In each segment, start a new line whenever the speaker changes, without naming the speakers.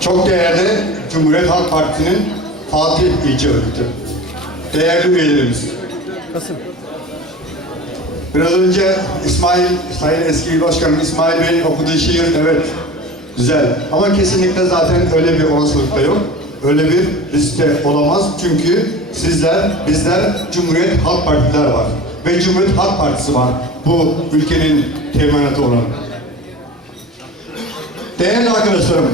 Çok değerli Cumhuriyet Halk Partisi'nin Fatih İlçe Örgütü. Değerli üyelerimiz. Biraz önce İsmail, Sayın Eski Başkanım İsmail Bey'in okuduğu şiir evet güzel. Ama kesinlikle zaten öyle bir olasılık da yok. Öyle bir liste olamaz. Çünkü sizler, bizler Cumhuriyet Halk Partiler var. Ve Cumhuriyet Halk Partisi var. Bu ülkenin teminatı olan. Değerli arkadaşlarım,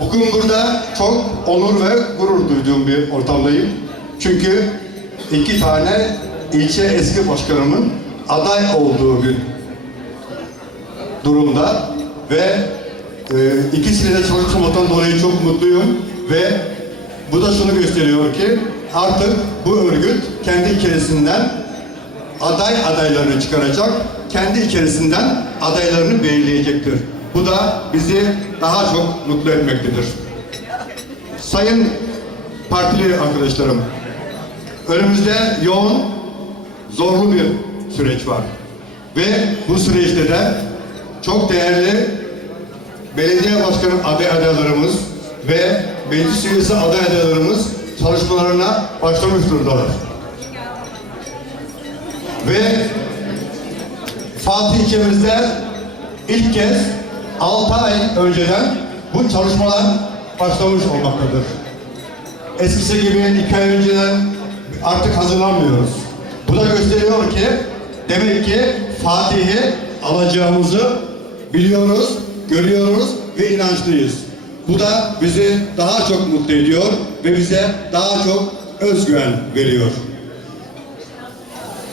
bugün burada çok onur ve gurur duyduğum bir ortamdayım. Çünkü iki tane ilçe eski başkanımın aday olduğu bir durumda ve e, ikisiyle de çalışmadan dolayı çok mutluyum ve bu da şunu gösteriyor ki artık bu örgüt kendi içerisinden aday adaylarını çıkaracak, kendi içerisinden adaylarını belirleyecektir. Bu da bizi daha çok mutlu etmektedir. Sayın partili arkadaşlarım, önümüzde yoğun, zorlu bir süreç var. Ve bu süreçte de çok değerli belediye başkanı aday adaylarımız ve meclis üyesi aday adaylarımız çalışmalarına başlamış durumdalar. Ve Fatih ilçemizde ilk kez 6 ay önceden bu çalışmalar başlamış olmaktadır. Eskisi gibi iki ay önceden artık hazırlanmıyoruz. Bu da gösteriyor ki demek ki Fatih'i alacağımızı biliyoruz, görüyoruz ve inançlıyız. Bu da bizi daha çok mutlu ediyor ve bize daha çok özgüven veriyor.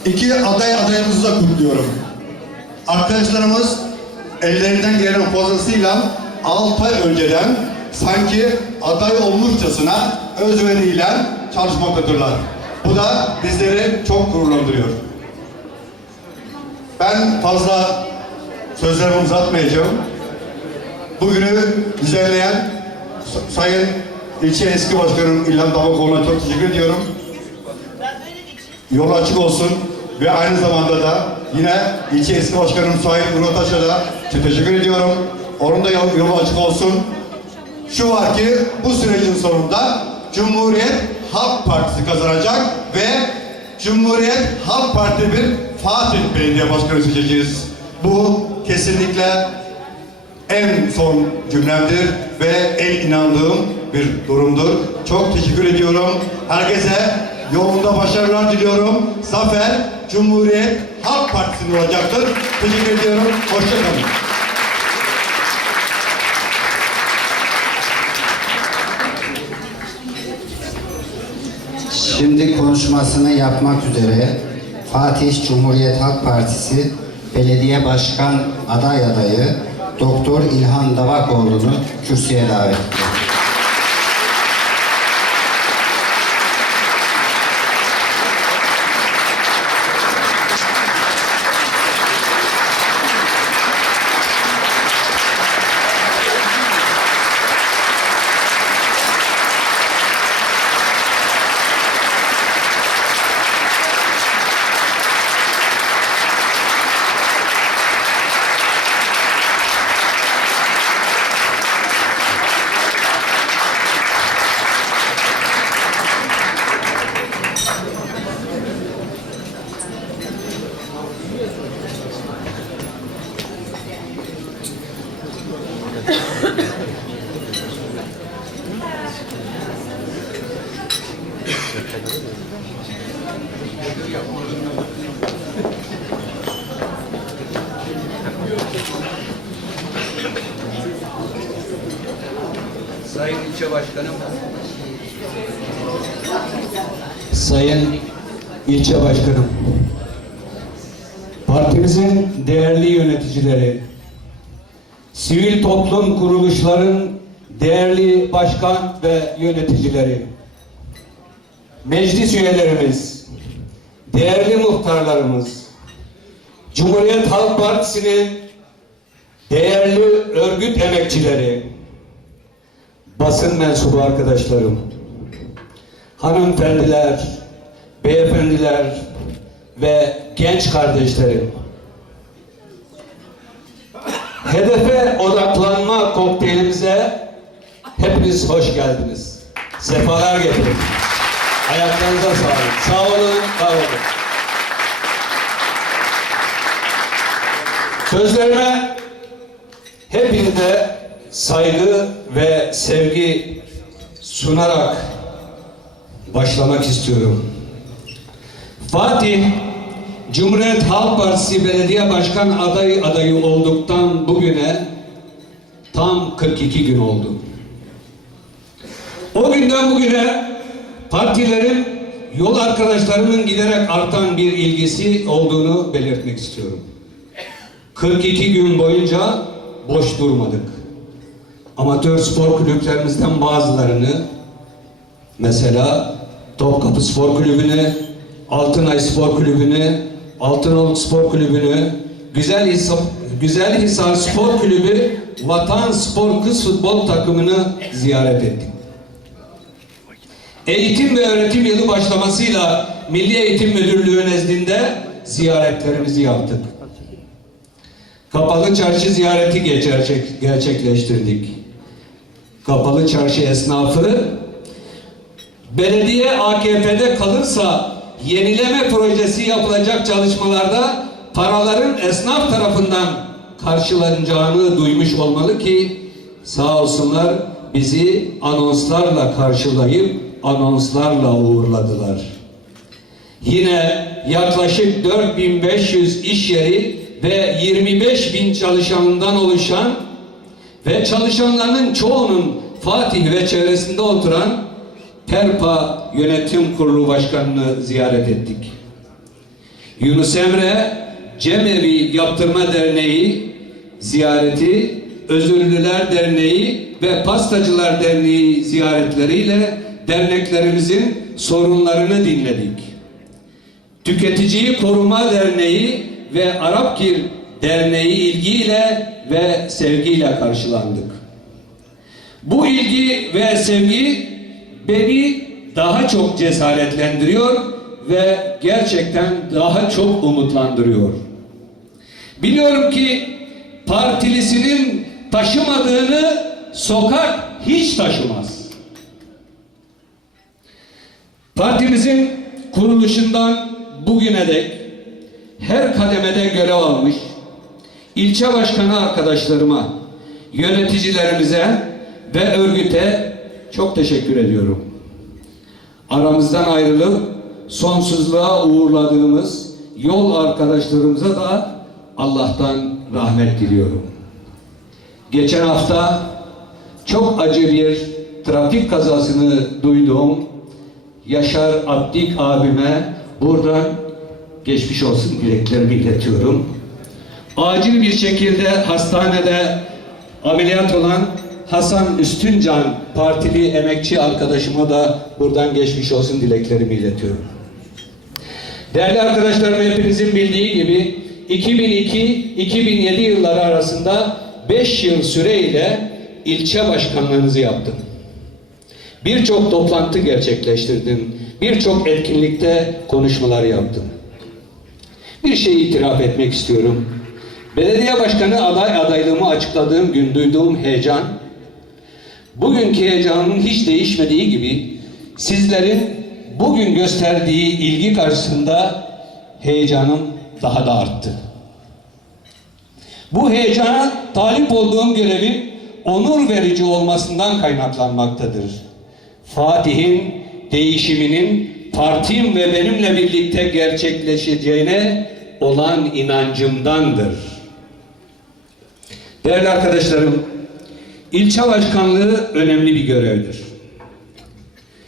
İki aday adayımızı da kutluyorum. Arkadaşlarımız ellerinden gelen fazlasıyla 6 ay önceden sanki aday olmuşçasına özveriyle çalışmaktadırlar. Bu da bizleri çok gururlandırıyor. Ben fazla sözlerimi uzatmayacağım. Bugünü düzenleyen Sa- Sayın İlçe Eski Başkanım İlhan Davakoğlu'na çok teşekkür ediyorum. Yol açık olsun ve aynı zamanda da yine ilçe eski başkanım Sayın Murat Taş'a da teşekkür ediyorum. Onun da yol- yolu açık olsun. Şu var ki bu sürecin sonunda Cumhuriyet Halk Partisi kazanacak ve Cumhuriyet Halk Parti bir Fatih Belediye Başkanı seçeceğiz. Bu kesinlikle en son cümlemdir ve en inandığım bir durumdur. Çok teşekkür ediyorum. Herkese yolunda başarılar diliyorum. Zafer Cumhuriyet Halk Partisi'nin olacaktır. Teşekkür ediyorum. Hoşçakalın.
Şimdi konuşmasını yapmak üzere Fatih Cumhuriyet Halk Partisi Belediye Başkan aday adayı Doktor İlhan Davakoğlu'nu kürsüye davet ediyorum.
Sayın İlçe Başkanım,
Sayın İlçe Başkanım, partimizin değerli yöneticileri, sivil toplum kuruluşların değerli başkan ve yöneticileri, meclis üyelerimiz, değerli muhtarlarımız, Cumhuriyet Halk Partisi'nin değerli örgüt emekçileri, basın mensubu arkadaşlarım, hanımefendiler, beyefendiler ve genç kardeşlerim. Hedefe odaklanma kokteylimize Hepiniz hoş geldiniz. Sefalar getirdiniz. Ayaklarınıza sağlık. Sağ olun, var olun. Sözlerime hepinize saygı ve sevgi sunarak başlamak istiyorum. Fatih, Cumhuriyet Halk Partisi Belediye Başkan adayı adayı olduktan bugüne tam 42 gün oldu. O günden bugüne partilerin yol arkadaşlarımın giderek artan bir ilgisi olduğunu belirtmek istiyorum. 42 gün boyunca boş durmadık. Amatör spor kulüplerimizden bazılarını mesela Topkapı Spor Kulübü'nü, Altınay Spor Kulübü'nü, Altınoluk Spor Kulübü'nü, Güzel Güzel Hisar Spor Kulübü, Vatan Spor Kız Futbol takımını ziyaret ettik. Eğitim ve öğretim yılı başlamasıyla Milli Eğitim Müdürlüğü nezdinde ziyaretlerimizi yaptık. Kapalı çarşı ziyareti gerçek, gerçekleştirdik. Kapalı çarşı esnafı belediye AKP'de kalırsa yenileme projesi yapılacak çalışmalarda paraların esnaf tarafından karşılanacağını duymuş olmalı ki sağ olsunlar bizi anonslarla karşılayıp anonslarla uğurladılar. Yine yaklaşık 4500 iş yeri ve 25 bin çalışanından oluşan ve çalışanların çoğunun Fatih ve çevresinde oturan Perpa Yönetim Kurulu Başkanı'nı ziyaret ettik. Yunus Emre Cemevi Yaptırma Derneği ziyareti, Özürlüler Derneği ve Pastacılar Derneği ziyaretleriyle derneklerimizin sorunlarını dinledik. Tüketiciyi Koruma Derneği ve Arapgir Derneği ilgiyle ve sevgiyle karşılandık. Bu ilgi ve sevgi beni daha çok cesaretlendiriyor ve gerçekten daha çok umutlandırıyor. Biliyorum ki partilisinin taşımadığını sokak hiç taşımaz. Partimizin kuruluşundan bugüne dek her kademede görev almış ilçe başkanı arkadaşlarıma, yöneticilerimize ve örgüte çok teşekkür ediyorum. Aramızdan ayrılıp sonsuzluğa uğurladığımız yol arkadaşlarımıza da Allah'tan rahmet diliyorum. Geçen hafta çok acı bir trafik kazasını duyduğum Yaşar Abdik abime buradan geçmiş olsun dileklerimi iletiyorum. Acil bir şekilde hastanede ameliyat olan Hasan Üstüncan partili emekçi arkadaşıma da buradan geçmiş olsun dileklerimi iletiyorum. Değerli arkadaşlarım hepinizin bildiği gibi 2002-2007 yılları arasında 5 yıl süreyle ilçe başkanlığınızı yaptım. Birçok toplantı gerçekleştirdim. Birçok etkinlikte konuşmalar yaptım. Bir şeyi itiraf etmek istiyorum. Belediye başkanı aday adaylığımı açıkladığım gün duyduğum heyecan, bugünkü heyecanın hiç değişmediği gibi sizlerin bugün gösterdiği ilgi karşısında heyecanım daha da arttı. Bu heyecana talip olduğum görevin onur verici olmasından kaynaklanmaktadır. Fatih'in değişiminin partim ve benimle birlikte gerçekleşeceğine olan inancımdandır. Değerli arkadaşlarım, ilçe başkanlığı önemli bir görevdir.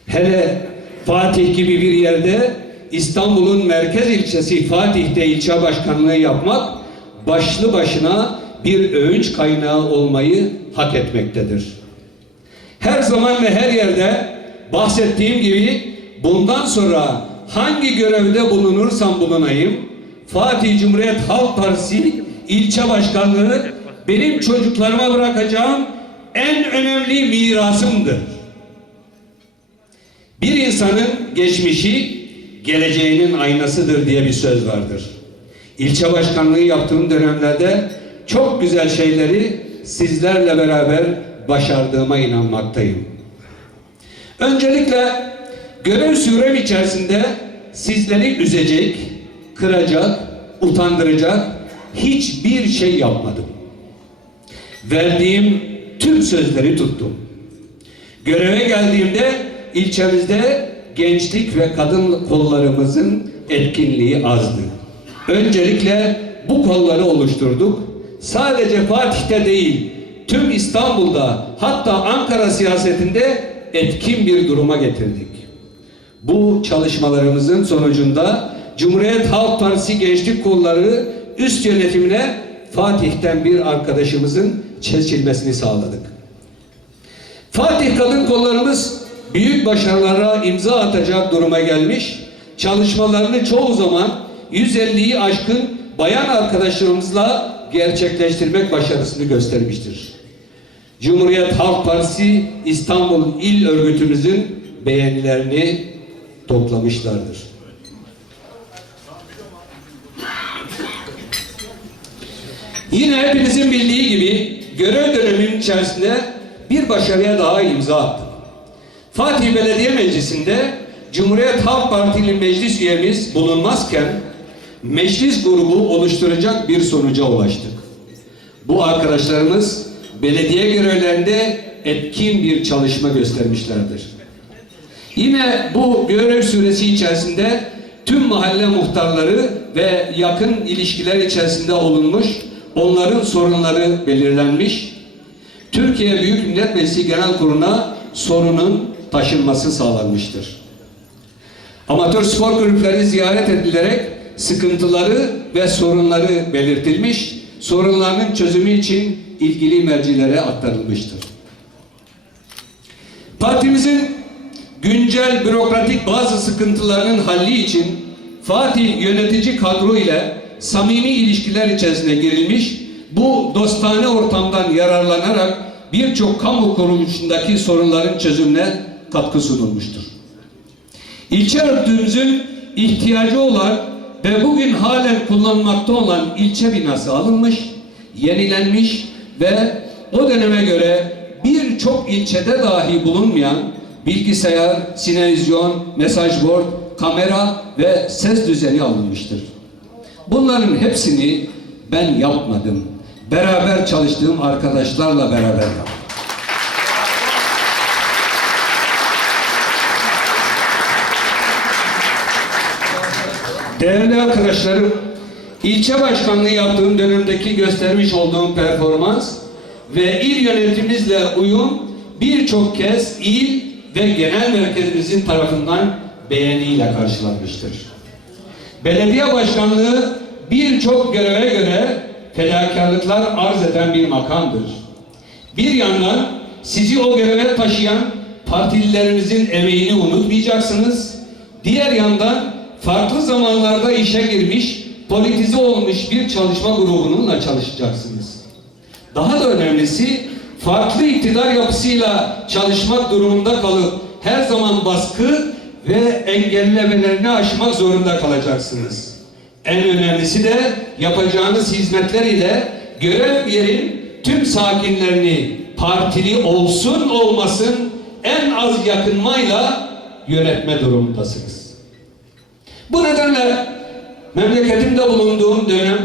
Hele Fatih gibi bir yerde İstanbul'un merkez ilçesi Fatih'te ilçe başkanlığı yapmak başlı başına bir övünç kaynağı olmayı hak etmektedir. Her zaman ve her yerde bahsettiğim gibi bundan sonra hangi görevde bulunursam bulunayım Fatih Cumhuriyet Halk Partisi ilçe başkanlığı benim çocuklarıma bırakacağım en önemli mirasımdır. Bir insanın geçmişi geleceğinin aynasıdır diye bir söz vardır. İlçe başkanlığı yaptığım dönemlerde çok güzel şeyleri sizlerle beraber başardığıma inanmaktayım. Öncelikle görev sürem içerisinde sizleri üzecek, kıracak, utandıracak hiçbir şey yapmadım. Verdiğim tüm sözleri tuttum. Göreve geldiğimde ilçemizde gençlik ve kadın kollarımızın etkinliği azdı. Öncelikle bu kolları oluşturduk. Sadece Fatih'te değil, tüm İstanbul'da hatta Ankara siyasetinde etkin bir duruma getirdik. Bu çalışmalarımızın sonucunda Cumhuriyet Halk Partisi Gençlik Kolları üst yönetimine Fatih'ten bir arkadaşımızın seçilmesini sağladık. Fatih Kadın Kollarımız büyük başarılara imza atacak duruma gelmiş, çalışmalarını çoğu zaman 150'yi aşkın bayan arkadaşlarımızla gerçekleştirmek başarısını göstermiştir. Cumhuriyet Halk Partisi İstanbul İl Örgütümüzün beğenilerini toplamışlardır. Yine hepinizin bildiği gibi görev döneminin içerisinde bir başarıya daha imza attık. Fatih Belediye Meclisi'nde Cumhuriyet Halk Partili meclis üyemiz bulunmazken meclis grubu oluşturacak bir sonuca ulaştık. Bu arkadaşlarımız belediye görevlerinde etkin bir çalışma göstermişlerdir. Yine bu görev süresi içerisinde tüm mahalle muhtarları ve yakın ilişkiler içerisinde olunmuş, onların sorunları belirlenmiş, Türkiye Büyük Millet Meclisi Genel Kurulu'na sorunun taşınması sağlanmıştır. Amatör spor kulüpleri ziyaret edilerek sıkıntıları ve sorunları belirtilmiş, sorunlarının çözümü için ilgili mercilere aktarılmıştır. Partimizin güncel bürokratik bazı sıkıntılarının halli için Fatih yönetici kadro ile samimi ilişkiler içerisine girilmiş, bu dostane ortamdan yararlanarak birçok kamu kuruluşundaki sorunların çözümüne katkı sunulmuştur. İlçe örgütümüzün ihtiyacı olan ve bugün halen kullanılmakta olan ilçe binası alınmış, yenilenmiş ve o döneme göre birçok ilçede dahi bulunmayan bilgisayar, sinevizyon, mesaj board, kamera ve ses düzeni alınmıştır. Bunların hepsini ben yapmadım. Beraber çalıştığım arkadaşlarla beraber yaptım. Değerli arkadaşlarım, ilçe başkanlığı yaptığım dönemdeki göstermiş olduğum performans ve il yönetimimizle uyum birçok kez il ve genel merkezimizin tarafından beğeniyle karşılanmıştır. Belediye başkanlığı birçok göreve göre fedakarlıklar arz eden bir makamdır. Bir yandan sizi o göreve taşıyan partililerimizin emeğini unutmayacaksınız. Diğer yandan farklı zamanlarda işe girmiş, politize olmuş bir çalışma grubununla çalışacaksınız. Daha da önemlisi farklı iktidar yapısıyla çalışmak durumunda kalıp her zaman baskı ve engellemelerini aşmak zorunda kalacaksınız. En önemlisi de yapacağınız hizmetler ile görev yerin tüm sakinlerini partili olsun olmasın en az yakınmayla yönetme durumundasınız. Bu nedenle memleketimde bulunduğum dönem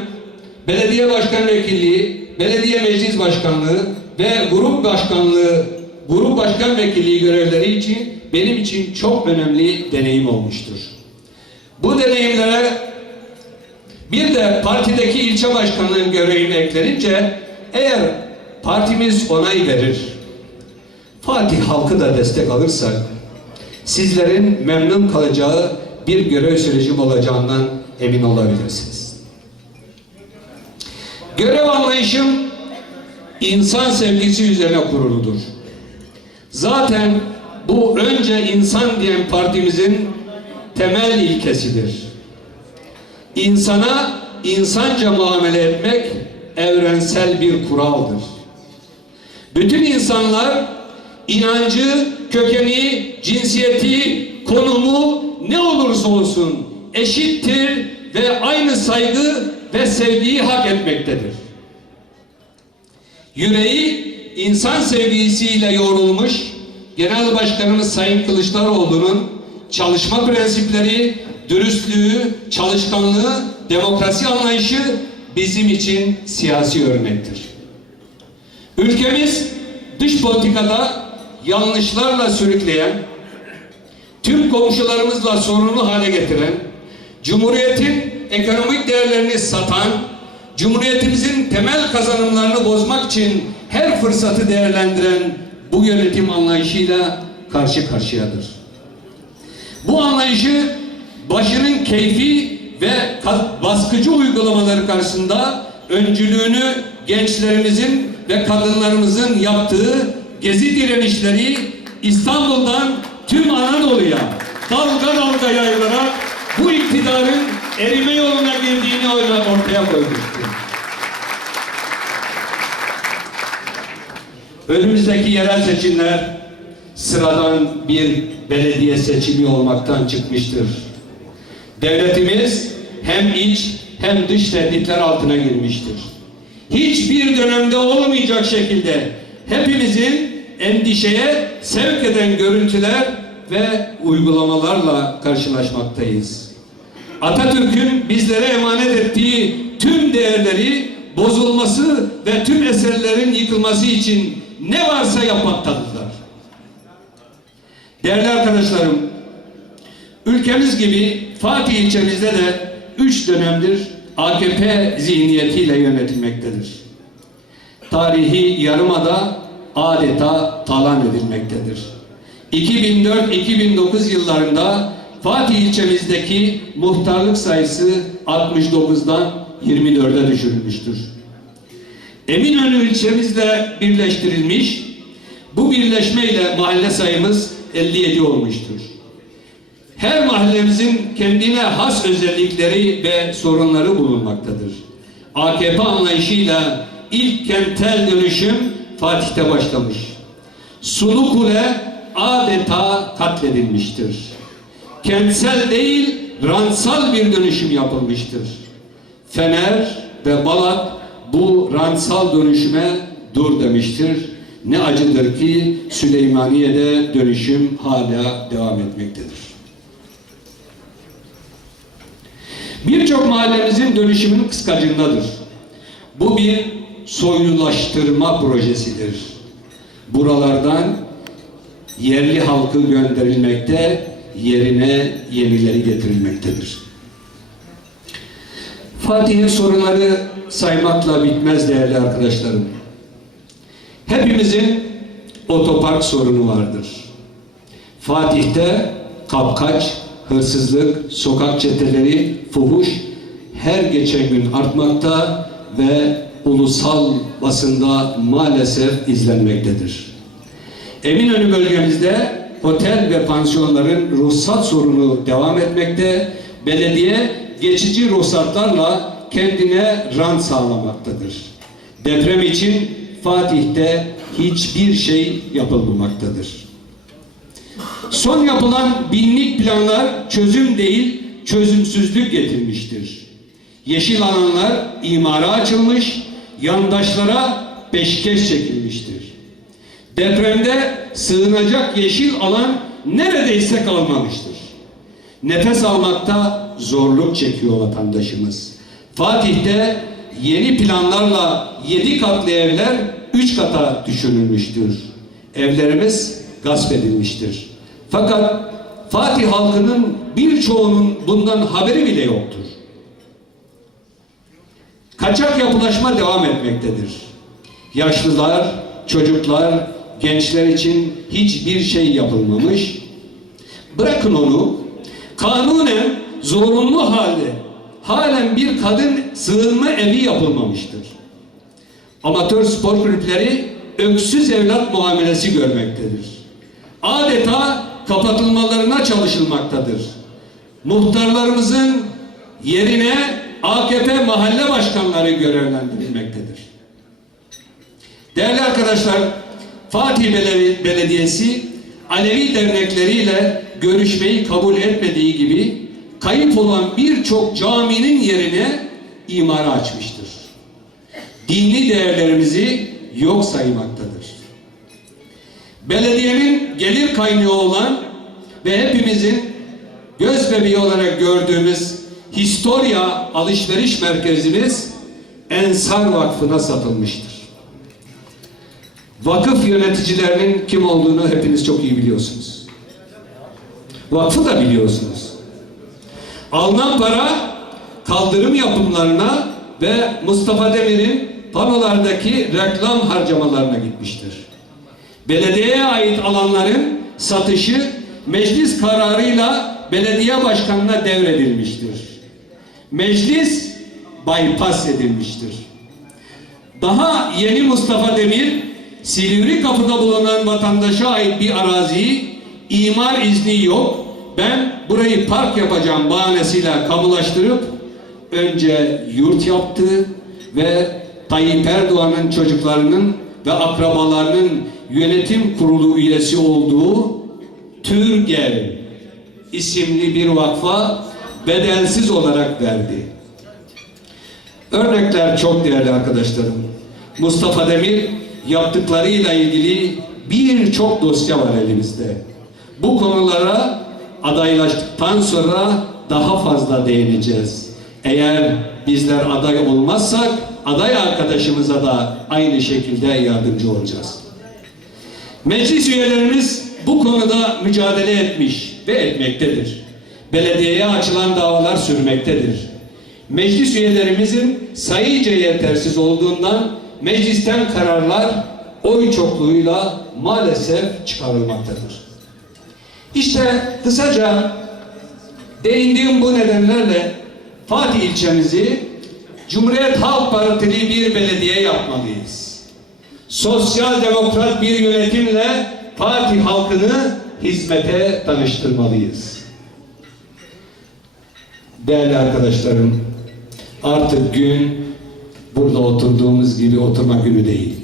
belediye başkan vekilliği, belediye meclis başkanlığı ve grup başkanlığı, grup başkan vekilliği görevleri için benim için çok önemli deneyim olmuştur. Bu deneyimlere bir de partideki ilçe başkanlığım görevine eklenince eğer partimiz onay verir, Fatih halkı da destek alırsa sizlerin memnun kalacağı bir görev sürecim olacağından emin olabilirsiniz. Görev anlayışım insan sevgisi üzerine kuruludur. Zaten bu önce insan diyen partimizin temel ilkesidir. İnsana insanca muamele etmek evrensel bir kuraldır. Bütün insanlar inancı, kökeni, cinsiyeti, konumu ne olursa olsun eşittir ve aynı saygı ve sevgiyi hak etmektedir. Yüreği insan sevgisiyle yoğrulmuş Genel Başkanımız Sayın Kılıçdaroğlu'nun çalışma prensipleri, dürüstlüğü, çalışkanlığı, demokrasi anlayışı bizim için siyasi örnektir. Ülkemiz dış politikada yanlışlarla sürükleyen, tüm komşularımızla sorunlu hale getiren, Cumhuriyet'in ekonomik değerlerini satan, Cumhuriyetimizin temel kazanımlarını bozmak için her fırsatı değerlendiren bu yönetim anlayışıyla karşı karşıyadır. Bu anlayışı başının keyfi ve baskıcı uygulamaları karşısında öncülüğünü gençlerimizin ve kadınlarımızın yaptığı gezi direnişleri İstanbul'dan tüm Anadolu'ya dalga dalga yayılarak bu iktidarın erime yoluna girdiğini ortaya koymuştur. Önümüzdeki yerel seçimler sıradan bir belediye seçimi olmaktan çıkmıştır. Devletimiz hem iç hem dış tehditler altına girmiştir. Hiçbir dönemde olmayacak şekilde hepimizin endişeye sevk eden görüntüler ve uygulamalarla karşılaşmaktayız. Atatürk'ün bizlere emanet ettiği tüm değerleri bozulması ve tüm eserlerin yıkılması için ne varsa yapmaktadırlar. Değerli arkadaşlarım, ülkemiz gibi Fatih ilçemizde de üç dönemdir AKP zihniyetiyle yönetilmektedir. Tarihi yarımada adeta talan edilmektedir. 2004-2009 yıllarında Fatih ilçemizdeki muhtarlık sayısı 69'dan 24'e düşürülmüştür. Eminönü ilçemizle birleştirilmiş, bu birleşmeyle mahalle sayımız 57 olmuştur. Her mahallemizin kendine has özellikleri ve sorunları bulunmaktadır. AKP anlayışıyla ilk kentsel dönüşüm Fatih'te başlamış. Sulu Kule adeta katledilmiştir. Kentsel değil, ransal bir dönüşüm yapılmıştır. Fener ve Balat bu ransal dönüşüme dur demiştir. Ne acıdır ki Süleymaniye'de dönüşüm hala devam etmektedir. Birçok mahallemizin dönüşümün kıskacındadır. Bu bir soylulaştırma projesidir. Buralardan yerli halkı gönderilmekte, yerine yenileri getirilmektedir. Fatih'in sorunları saymakla bitmez değerli arkadaşlarım. Hepimizin otopark sorunu vardır. Fatih'te kapkaç, hırsızlık, sokak çeteleri, fuhuş her geçen gün artmakta ve ulusal basında maalesef izlenmektedir. Eminönü bölgemizde otel ve pansiyonların ruhsat sorunu devam etmekte, belediye geçici ruhsatlarla kendine rant sağlamaktadır. Deprem için Fatih'te hiçbir şey yapılmamaktadır. Son yapılan binlik planlar çözüm değil, çözümsüzlük getirmiştir. Yeşil alanlar imara açılmış, yandaşlara peşkeş çekilmiştir. Depremde sığınacak yeşil alan neredeyse kalmamıştır. Nefes almakta zorluk çekiyor vatandaşımız. Fatih'te yeni planlarla yedi katlı evler üç kata düşürülmüştür. Evlerimiz gasp edilmiştir. Fakat Fatih halkının birçoğunun bundan haberi bile yoktur. Kaçak yapılaşma devam etmektedir. Yaşlılar, çocuklar, gençler için hiçbir şey yapılmamış. Bırakın onu, kanunen zorunlu halde halen bir kadın sığınma evi yapılmamıştır. Amatör spor kulüpleri öksüz evlat muamelesi görmektedir. Adeta kapatılmalarına çalışılmaktadır. Muhtarlarımızın yerine AKP mahalle başkanları görevlendirilmektedir. Değerli arkadaşlar, Fatih Bele- Belediyesi Alevi dernekleriyle görüşmeyi kabul etmediği gibi kayıp olan birçok caminin yerine imara açmıştır. Dini değerlerimizi yok saymaktadır. belediyenin gelir kaynağı olan ve hepimizin göz bebeği olarak gördüğümüz Historia alışveriş merkezimiz Ensar Vakfı'na satılmıştır. Vakıf yöneticilerinin kim olduğunu hepiniz çok iyi biliyorsunuz. Vakfı da biliyorsunuz. Alınan para kaldırım yapımlarına ve Mustafa Demir'in panolardaki reklam harcamalarına gitmiştir. Belediyeye ait alanların satışı meclis kararıyla belediye başkanına devredilmiştir. Meclis bypass edilmiştir. Daha yeni Mustafa Demir, Silivri kapıda bulunan vatandaşa ait bir araziyi imar izni yok, ben burayı park yapacağım bahanesiyle kamulaştırıp önce yurt yaptı ve Tayyip Erdoğan'ın çocuklarının ve akrabalarının yönetim kurulu üyesi olduğu Türgev isimli bir vakfa bedelsiz olarak verdi. Örnekler çok değerli arkadaşlarım. Mustafa Demir yaptıklarıyla ilgili birçok dosya var elimizde. Bu konulara adaylaştıktan sonra daha fazla değineceğiz. Eğer bizler aday olmazsak aday arkadaşımıza da aynı şekilde yardımcı olacağız. Meclis üyelerimiz bu konuda mücadele etmiş ve etmektedir. Belediyeye açılan davalar sürmektedir. Meclis üyelerimizin sayıca yetersiz olduğundan meclisten kararlar oy çokluğuyla maalesef çıkarılmaktadır. İşte kısaca değindiğim bu nedenlerle Fatih ilçemizi Cumhuriyet Halk Partili bir belediye yapmalıyız. Sosyal demokrat bir yönetimle Fatih halkını hizmete tanıştırmalıyız. Değerli arkadaşlarım, artık gün burada oturduğumuz gibi oturma günü değil.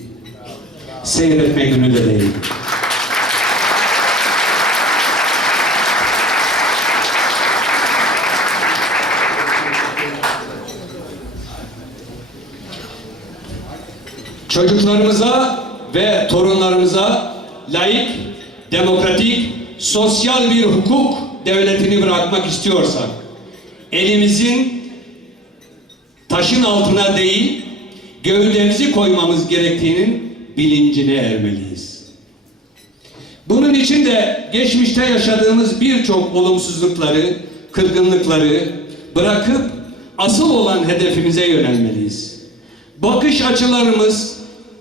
Seyretme günü de değil. çocuklarımıza ve torunlarımıza layık, demokratik, sosyal bir hukuk devletini bırakmak istiyorsak elimizin taşın altına değil gövdemizi koymamız gerektiğinin bilincine ermeliyiz. Bunun için de geçmişte yaşadığımız birçok olumsuzlukları, kırgınlıkları bırakıp asıl olan hedefimize yönelmeliyiz. Bakış açılarımız,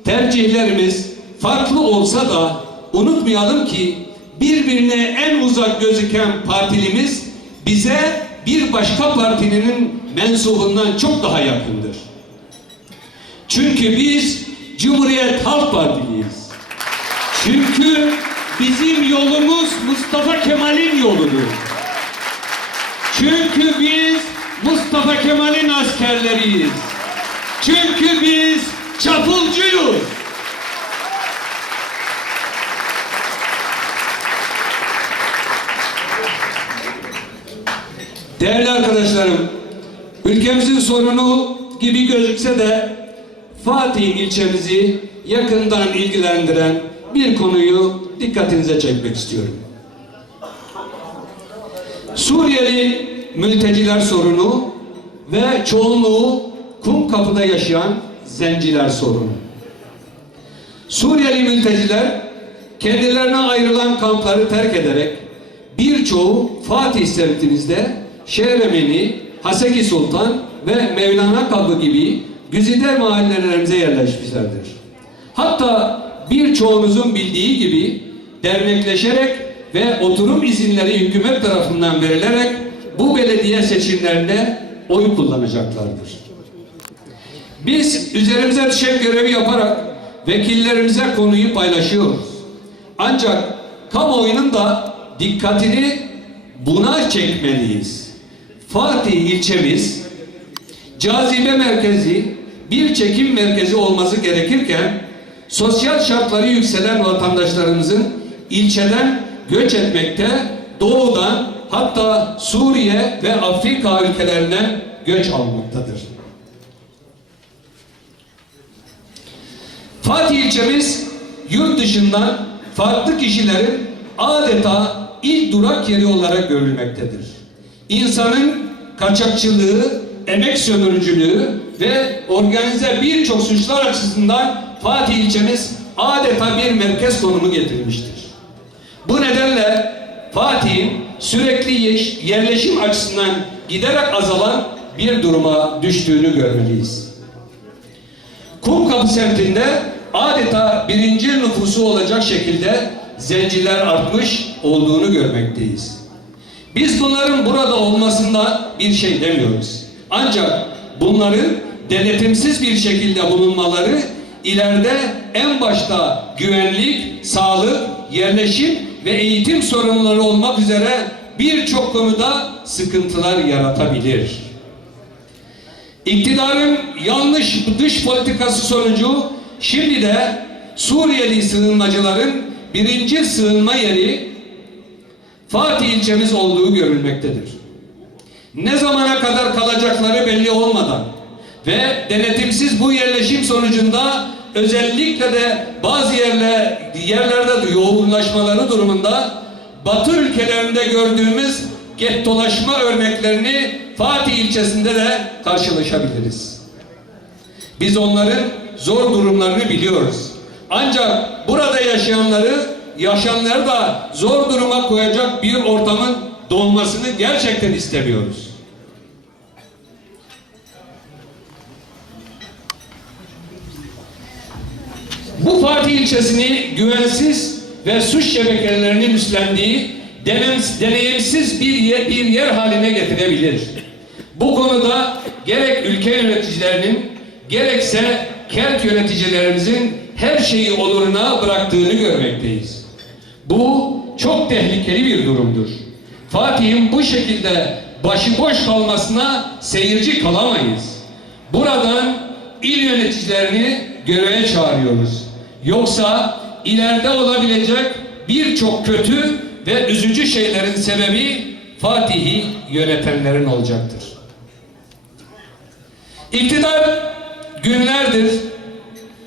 tercihlerimiz farklı olsa da unutmayalım ki birbirine en uzak gözüken partilimiz bize bir başka partinin mensubundan çok daha yakındır. Çünkü biz Cumhuriyet Halk Partiliyiz. Çünkü bizim yolumuz Mustafa Kemal'in yoludur. Çünkü biz Mustafa Kemal'in askerleriyiz. Çünkü biz çapulcuyuz. Değerli arkadaşlarım, ülkemizin sorunu gibi gözükse de Fatih ilçemizi yakından ilgilendiren bir konuyu dikkatinize çekmek istiyorum. Suriyeli mülteciler sorunu ve çoğunluğu Kumkapı'da yaşayan zenciler sorunu. Suriyeli mülteciler kendilerine ayrılan kampları terk ederek birçoğu Fatih semtimizde Şehremeni, Haseki Sultan ve Mevlana Kapı gibi güzide mahallelerimize yerleşmişlerdir. Hatta birçoğunuzun bildiği gibi dernekleşerek ve oturum izinleri hükümet tarafından verilerek bu belediye seçimlerinde oy kullanacaklardır. Biz üzerimize düşen görevi yaparak vekillerimize konuyu paylaşıyoruz. Ancak kamuoyunun da dikkatini buna çekmeliyiz. Fatih ilçemiz cazibe merkezi, bir çekim merkezi olması gerekirken sosyal şartları yükselen vatandaşlarımızın ilçeden göç etmekte, doğudan hatta Suriye ve Afrika ülkelerinden göç almaktadır. Fatih ilçemiz yurt dışından farklı kişilerin adeta ilk durak yeri olarak görülmektedir. İnsanın kaçakçılığı, emek sömürücülüğü ve organize birçok suçlar açısından Fatih ilçemiz adeta bir merkez konumu getirmiştir. Bu nedenle Fatih'in sürekli yerleşim açısından giderek azalan bir duruma düştüğünü görmeliyiz. Kumkapı semtinde adeta birinci nüfusu olacak şekilde zenciler artmış olduğunu görmekteyiz. Biz bunların burada olmasından bir şey demiyoruz. Ancak bunların denetimsiz bir şekilde bulunmaları ileride en başta güvenlik, sağlık, yerleşim ve eğitim sorunları olmak üzere birçok konuda sıkıntılar yaratabilir. İktidarın yanlış dış politikası sonucu şimdi de Suriyeli sığınmacıların birinci sığınma yeri Fatih ilçemiz olduğu görülmektedir. Ne zamana kadar kalacakları belli olmadan ve denetimsiz bu yerleşim sonucunda özellikle de bazı yerler, yerlerde yoğunlaşmaları durumunda Batı ülkelerinde gördüğümüz gettolaşma örneklerini Fatih ilçesinde de karşılaşabiliriz. Biz onların zor durumlarını biliyoruz. Ancak burada yaşayanları, yaşayanları da zor duruma koyacak bir ortamın doğmasını gerçekten istemiyoruz. Bu Fatih ilçesini güvensiz ve suç şebekelerinin üstlendiği deneyimsiz bir yer, bir yer haline getirebilir. Bu konuda gerek ülke yöneticilerinin gerekse kent yöneticilerimizin her şeyi oluruna bıraktığını görmekteyiz. Bu çok tehlikeli bir durumdur. Fatih'in bu şekilde başıboş kalmasına seyirci kalamayız. Buradan il yöneticilerini göreve çağırıyoruz. Yoksa ileride olabilecek birçok kötü ve üzücü şeylerin sebebi Fatih'i yönetenlerin olacaktır. İktidar günlerdir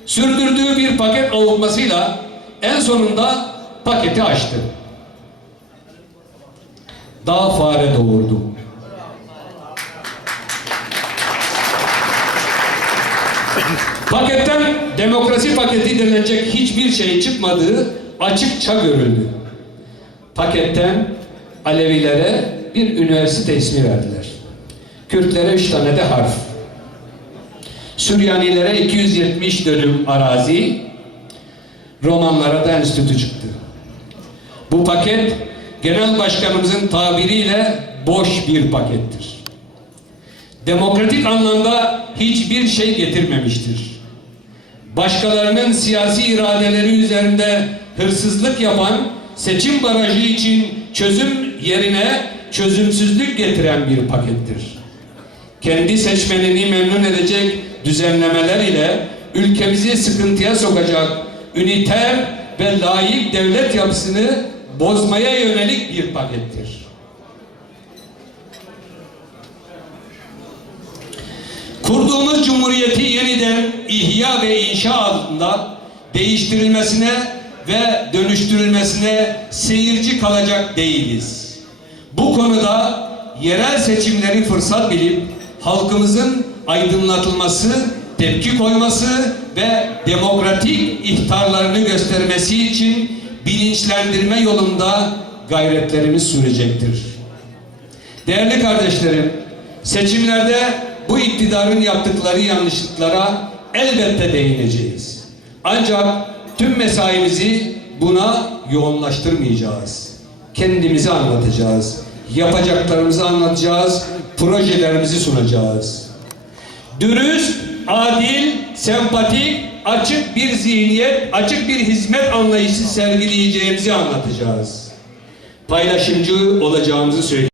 sürdürdüğü bir paket avutmasıyla en sonunda paketi açtı. Daha fare doğurdu. Paketten demokrasi paketi denilecek hiçbir şey çıkmadığı açıkça görüldü. Paketten Alevilere bir üniversite ismi verdiler. Kürtlere üç tane de harf. Süryanilere 270 dönüm arazi, Romanlara da enstitü çıktı. Bu paket genel başkanımızın tabiriyle boş bir pakettir. Demokratik anlamda hiçbir şey getirmemiştir. Başkalarının siyasi iradeleri üzerinde hırsızlık yapan seçim barajı için çözüm yerine çözümsüzlük getiren bir pakettir kendi seçmenini memnun edecek düzenlemeler ile ülkemizi sıkıntıya sokacak üniter ve layık devlet yapısını bozmaya yönelik bir pakettir. Kurduğumuz cumhuriyeti yeniden ihya ve inşa adında değiştirilmesine ve dönüştürülmesine seyirci kalacak değiliz. Bu konuda yerel seçimleri fırsat bilip halkımızın aydınlatılması, tepki koyması ve demokratik ihtarlarını göstermesi için bilinçlendirme yolunda gayretlerimiz sürecektir. Değerli kardeşlerim, seçimlerde bu iktidarın yaptıkları yanlışlıklara elbette değineceğiz. Ancak tüm mesaimizi buna yoğunlaştırmayacağız. Kendimizi anlatacağız. Yapacaklarımızı anlatacağız. Projelerimizi sunacağız. Dürüst, adil, sempatik, açık bir zihniyet, açık bir hizmet anlayışı sergileyeceğimizi anlatacağız. Paylaşımcı olacağımızı söyleyeceğiz.